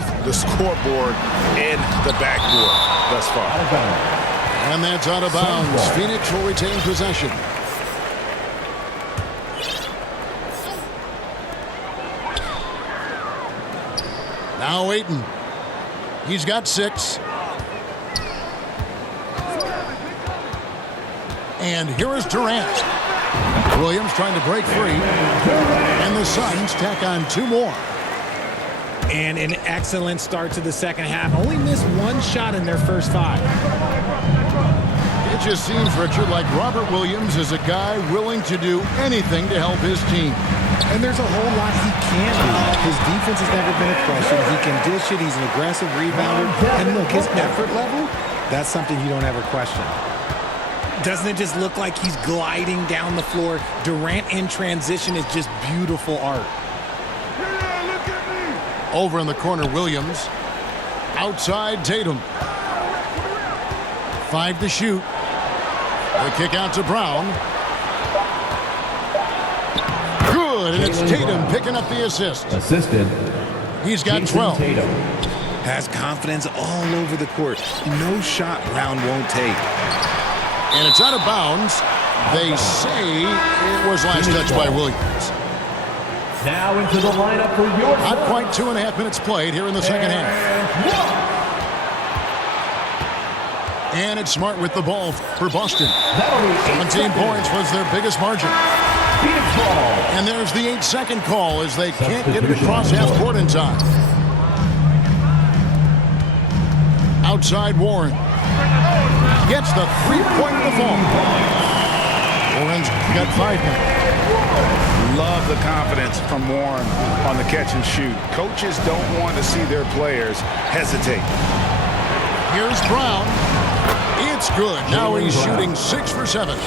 both the scoreboard and the backboard thus far. And that's out of bounds. Phoenix will retain possession. Now Ayton. He's got 6. And here is Durant. Williams trying to break free. And the Suns tack on 2 more. And an excellent start to the second half. Only missed 1 shot in their first 5. It just seems, Richard, like Robert Williams is a guy willing to do anything to help his team. And there's a whole lot he can do. His defense has never been a question. He can dish it. He's an aggressive rebounder. And look, his effort level, that's something you don't ever question. Doesn't it just look like he's gliding down the floor? Durant in transition is just beautiful art. Over in the corner, Williams. Outside, Tatum. 5 to shoot. The kick out to Brown. Good, and it's Tatum picking up the assist. Assisted. He's got 12. Tatum. Has confidence all over the court. No shot Brown won't take. And it's out of bounds. They say it was last touched by Williams. Now into the lineup for your... Not quite 2.5 minutes played here in the second half. And it's Smart with the ball for Boston. 17 points was their biggest margin. And there's the 8-second call as they can't get it across half court in time. Outside Warren. Gets the 3-point in the fall. Warren's got 5 now. Love the confidence from Warren on the catch and shoot. Coaches don't want to see their players hesitate. Here's Brown. It's good. Now he's shooting 6 for 7.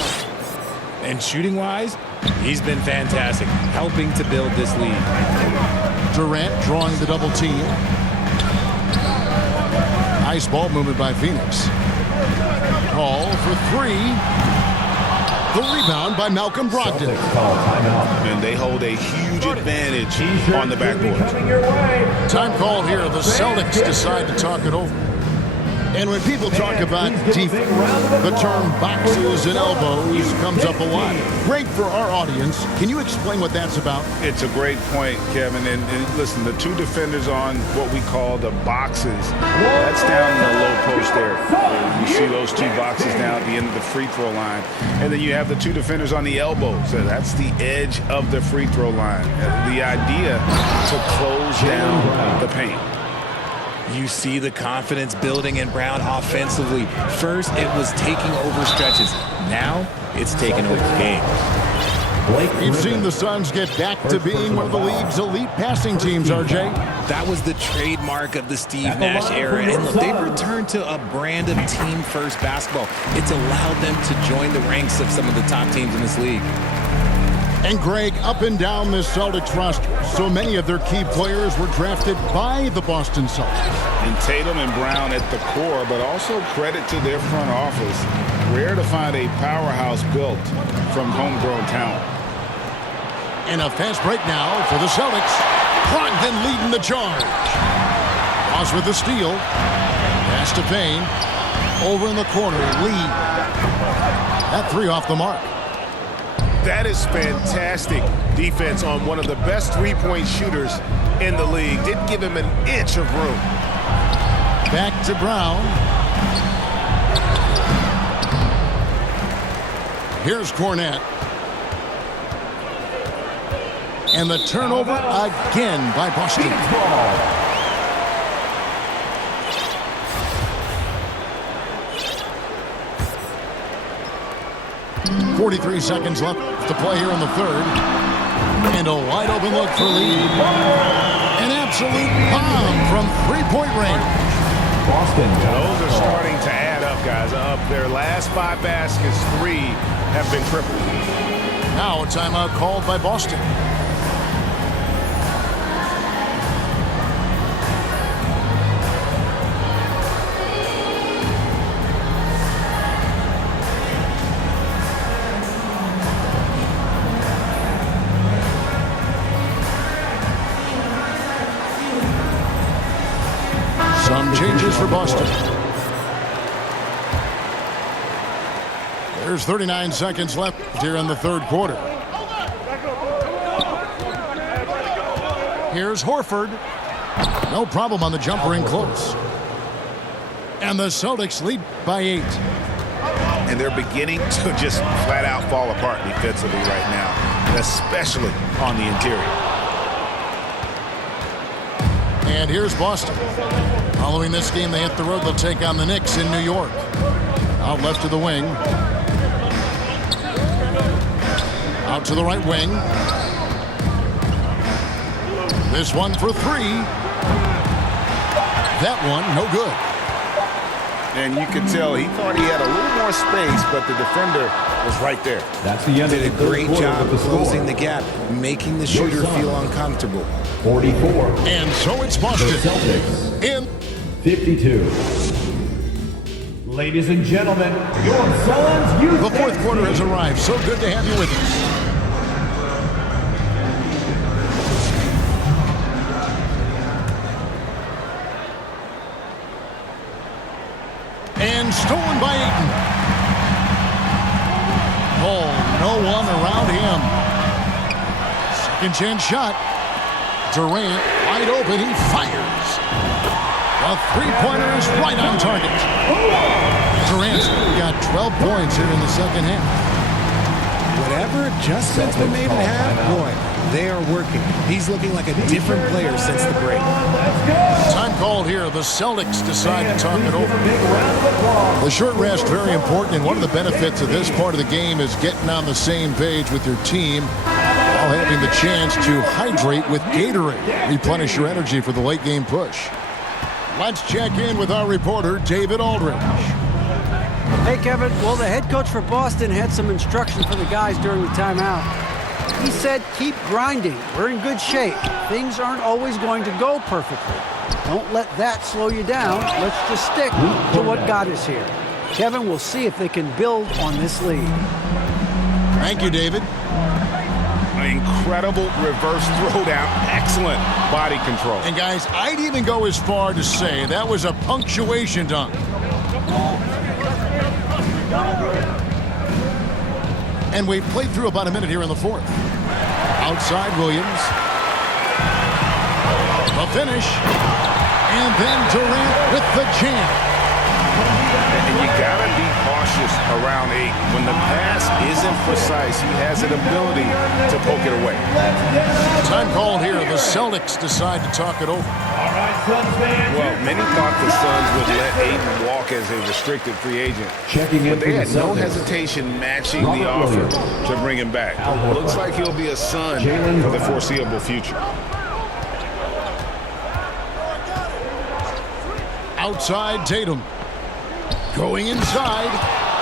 And shooting-wise, he's been fantastic, helping to build this lead. Durant drawing the double team. Nice ball movement by Phoenix. Call for 3. The rebound by Malcolm Brogdon. And they hold a huge advantage on the backboard. Time call here. The Celtics decide to talk it over. And when people talk about defense, the term boxes and elbows comes up a lot. Great for our audience. Can you explain what that's about? It's a great point, Kevin. And listen, the 2 defenders on what we call the boxes, that's down in the low post there. You see those 2 boxes down at the end of the free throw line. And then you have the 2 defenders on the elbows. So that's the edge of the free throw line. The idea to close down the paint. You see the confidence building in Brown offensively. First, it was taking over stretches. Now, it's taking over the game. We've seen the Suns get back to being one of the league's elite passing teams, RJ. That was the trademark of the Steve Nash era. And look, they've returned to a brand of team-first basketball. It's allowed them to join the ranks of some of the top teams in this league. And Greg, up and down this Celtics roster, so many of their key players were drafted by the Boston Celtics. And Tatum and Brown at the core, but also credit to their front office. Rare to find a powerhouse built from homegrown talent. And a fast break now for the Celtics. Brogdon leading the charge. Ross with the steal. Pass to Payne. Over in the corner, Lee. That 3 off the mark. That is fantastic defense on one of the best 3-point shooters in the league. Didn't give him an inch of room. Back to Brown. Here's Cornette. And the turnover again by Boston. 43 seconds left to play here in the third. And a wide open look for Lee. An absolute bomb from 3-point range. Boston. Those are starting to add up, guys. Up their last 5 baskets, 3 have been crippled. Now a timeout called by Boston. Some changes for Boston. There's 39 seconds left here in the third quarter. Here's Horford. No problem on the jumper in close. And the Celtics lead by 8. And they're beginning to just flat out fall apart defensively right now, especially on the interior. And here's Boston. Following this game, they hit the road. They'll take on the Knicks in New York. Out left to the wing. Out to the right wing. This one for 3. That one, no good. And you could tell he thought he had a little more space, but the defender was right there. That's the end Did of a the third great quarter job with the closing score. the gap, making the shooter feel uncomfortable. 44. And so it's The Boston. Celtics. In 52. Ladies and gentlemen, your Suns Youth the fourth quarter has arrived. So good to have you with us. And stolen by Ayton. Oh, no one around him. Second chance shot. Durant wide open. He fires. A three-pointer is right on target. Durant's got 12 points here in the second half. Whatever adjustments were made in half, boy, they are working. He's looking like a different player since the break. Time called here. The Celtics decide to talk it over. The short rest, very important, and one of the benefits of this part of the game is getting on the same page with your team while having the chance to hydrate with Gatorade. Replenish your energy for the late game push. Let's check in with our reporter, David Aldridge. Hey, Kevin. Well, the head coach for Boston had some instruction for the guys during the timeout. He said, keep grinding. We're in good shape. Things aren't always going to go perfectly. Don't let that slow you down. Let's just stick to what got us here. Kevin, we'll see if they can build on this lead. Thank you, David. An incredible reverse throwdown. Excellent body control. And guys, I'd even go as far to say that was a punctuation dunk. And we've played through about a minute here in the fourth. Outside Williams. The finish. And then Durant with the jam. And you gotta be cautious around 8. When the pass isn't precise, he has an ability to poke it away. Time called here. The Celtics decide to talk it over. All right, Suns fans. Well, many thought the Suns would let Ayton walk as a restricted free agent. Checking in But they for had the no Celtics. hesitation matching the Robert offer Williams. to bring him back. Al Horford. Looks like he'll be a Sun Jaylen for the Brown. foreseeable future. Outside Tatum. Going inside.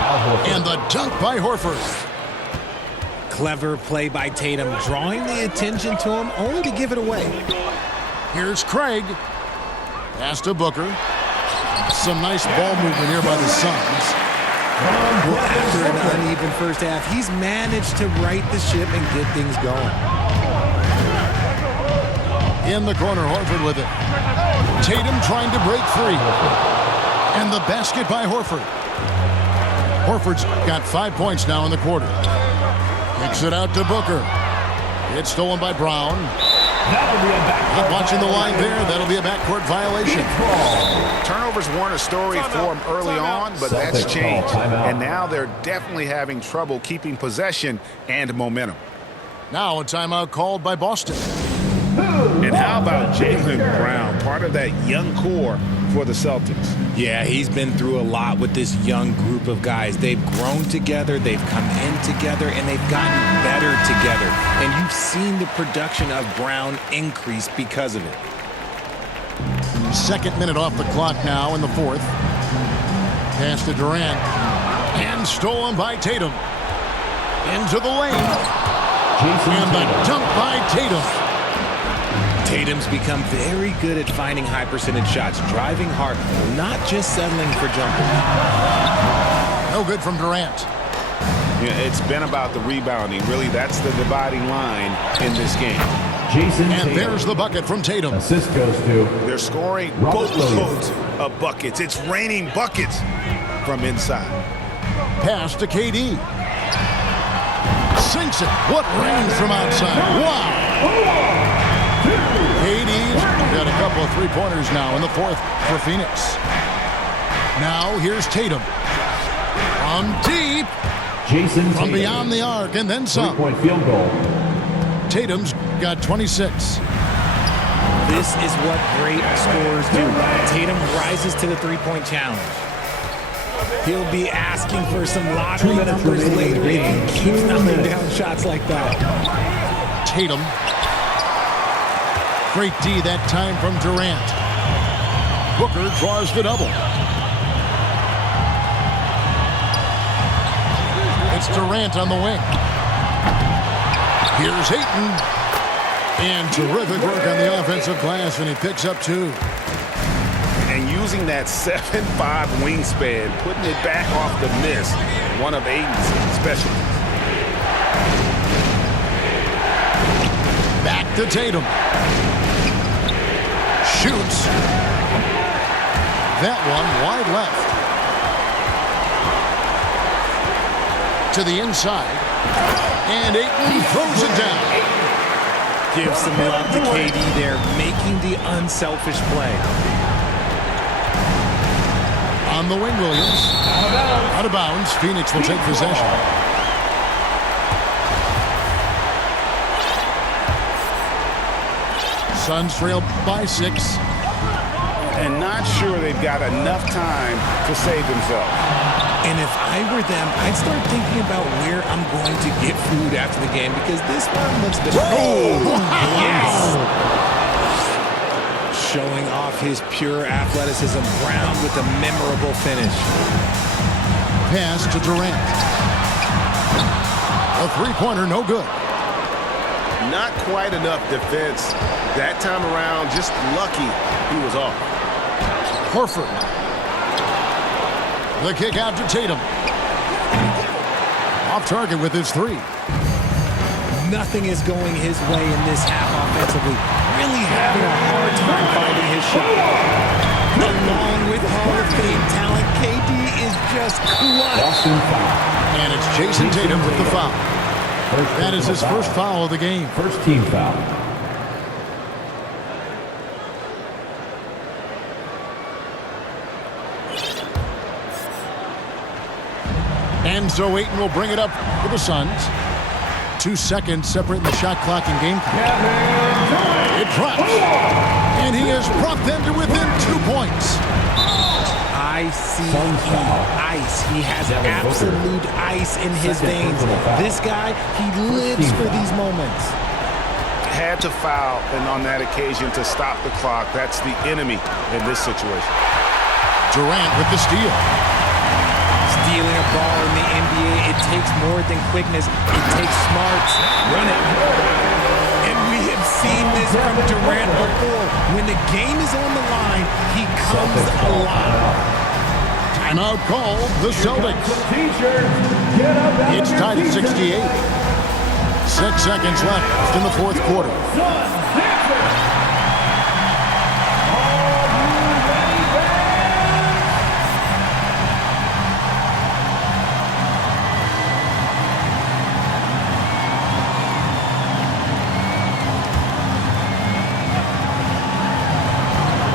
Al Horford. And the dunk by Horford. Clever play by Tatum, drawing the attention to him only to give it away. Here's Craig. Pass to Booker. Some nice ball movement here by the Suns. Well, after an uneven first half, he's managed to right the ship and get things going. In the corner, Horford with it. Tatum trying to break free. And the basket by Horford. Horford's got 5 points now in the quarter. Kicks it out to Booker. It's stolen by Brown. That'll be a backcourt Not watching the line violation. there. That'll be a backcourt violation. Turnovers weren't a story for him early on, but that's Celtics changed. call timeout. And now they're definitely having trouble keeping possession and momentum. Now a timeout called by Boston. And how about Jaylen Brown, part of that young core for the Celtics? Yeah, he's been through a lot with this young group of guys. They've grown together, they've come in together, and they've gotten better together. And you've seen the production of Brown increase because of it. Second minute off the clock now in the fourth. Pass to Durant. And stolen by Tatum. Into the lane. Jason And the Tatum. dunk by Tatum. Tatum's become very good at finding high percentage shots, driving hard, not just settling for jumpers. No good from Durant. It's been about the rebounding. Really, that's the dividing line in this game. Jason And Tatum. there's the bucket from Tatum. Assist goes to They're scoring Robert boatloads of buckets. It's raining buckets from inside. Pass to KD. Sinks it. What range from outside. Wow. KD's got a couple of three-pointers now in the fourth for Phoenix. Now here's Tatum. From deep. Jason From Tatum. beyond the arc and then some. Three-point field goal. Tatum's got 26. This is what great scorers do. Tatum rises to the three-point challenge. He'll be asking for some lottery 2 minutes numbers remaining in the later game. and keeps 2 knocking minutes. down shots like that. Tatum. Great D that time from Durant. Booker draws the double. It's Durant on the wing. Here's Ayton. And terrific work on the offensive glass, and he picks up 2. And using that 7'5" wingspan, putting it back off the miss, one of Ayton's specialties. Back to Tatum. Shoots. That one wide left. To the inside. And Ayton throws it down. Give some love to KD there, making the unselfish play. On the wing, Williams. Out of bounds. Phoenix will take possession. Suns trail by 6. And not sure they've got enough time to save themselves. And if I were them, I'd start thinking about where I'm going to get food after the game because this one looks bit. Yes! Showing off his pure athleticism, Brown with a memorable finish. Pass to Durant. A three-pointer, no good. Not quite enough defense. That time around, just lucky he was off. Horford. The kick out to Tatum. Off target with his 3. Nothing is going his way in this half offensively. Really having a hard time finding his shot. Along with Hall of Fame talent, KD is just clutch. Boston foul. And it's Jason Tatum with the foul. That is his first foul of the game. First team foul. And so Ayton will bring it up for the Suns. 2 seconds separating the shot clock and game clock. It drops. And he has brought them to within 2 points. I see Suns foul. ice. He has Devin Booker. absolute ice in his Second veins. personal foul. This guy, he lives team for foul. these moments. Had to foul, and on that occasion to stop the clock. That's the enemy in this situation. Durant with the steal. Stealing a ball in the NBA, it takes more than quickness. It takes smarts. Run it. And we have seen this from Durant before. When the game is on the line, he comes alive. Timeout call, the Celtics. It's tied at 68. 6 seconds left in the fourth quarter.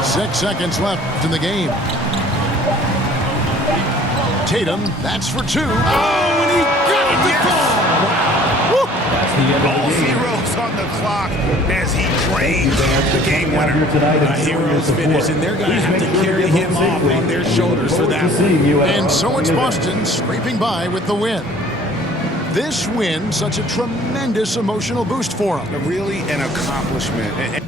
Six seconds left in the game. Tatum, that's for 2. Oh, and he got it to go! Woo! That's the end of All the game. zeros on the clock as he drains the game Here winner. tonight A hero's finish, and they're going to have to carry him off on their shoulders for that one. And so it's Boston scraping by with the win. This win, such a tremendous emotional boost for them. Really an accomplishment.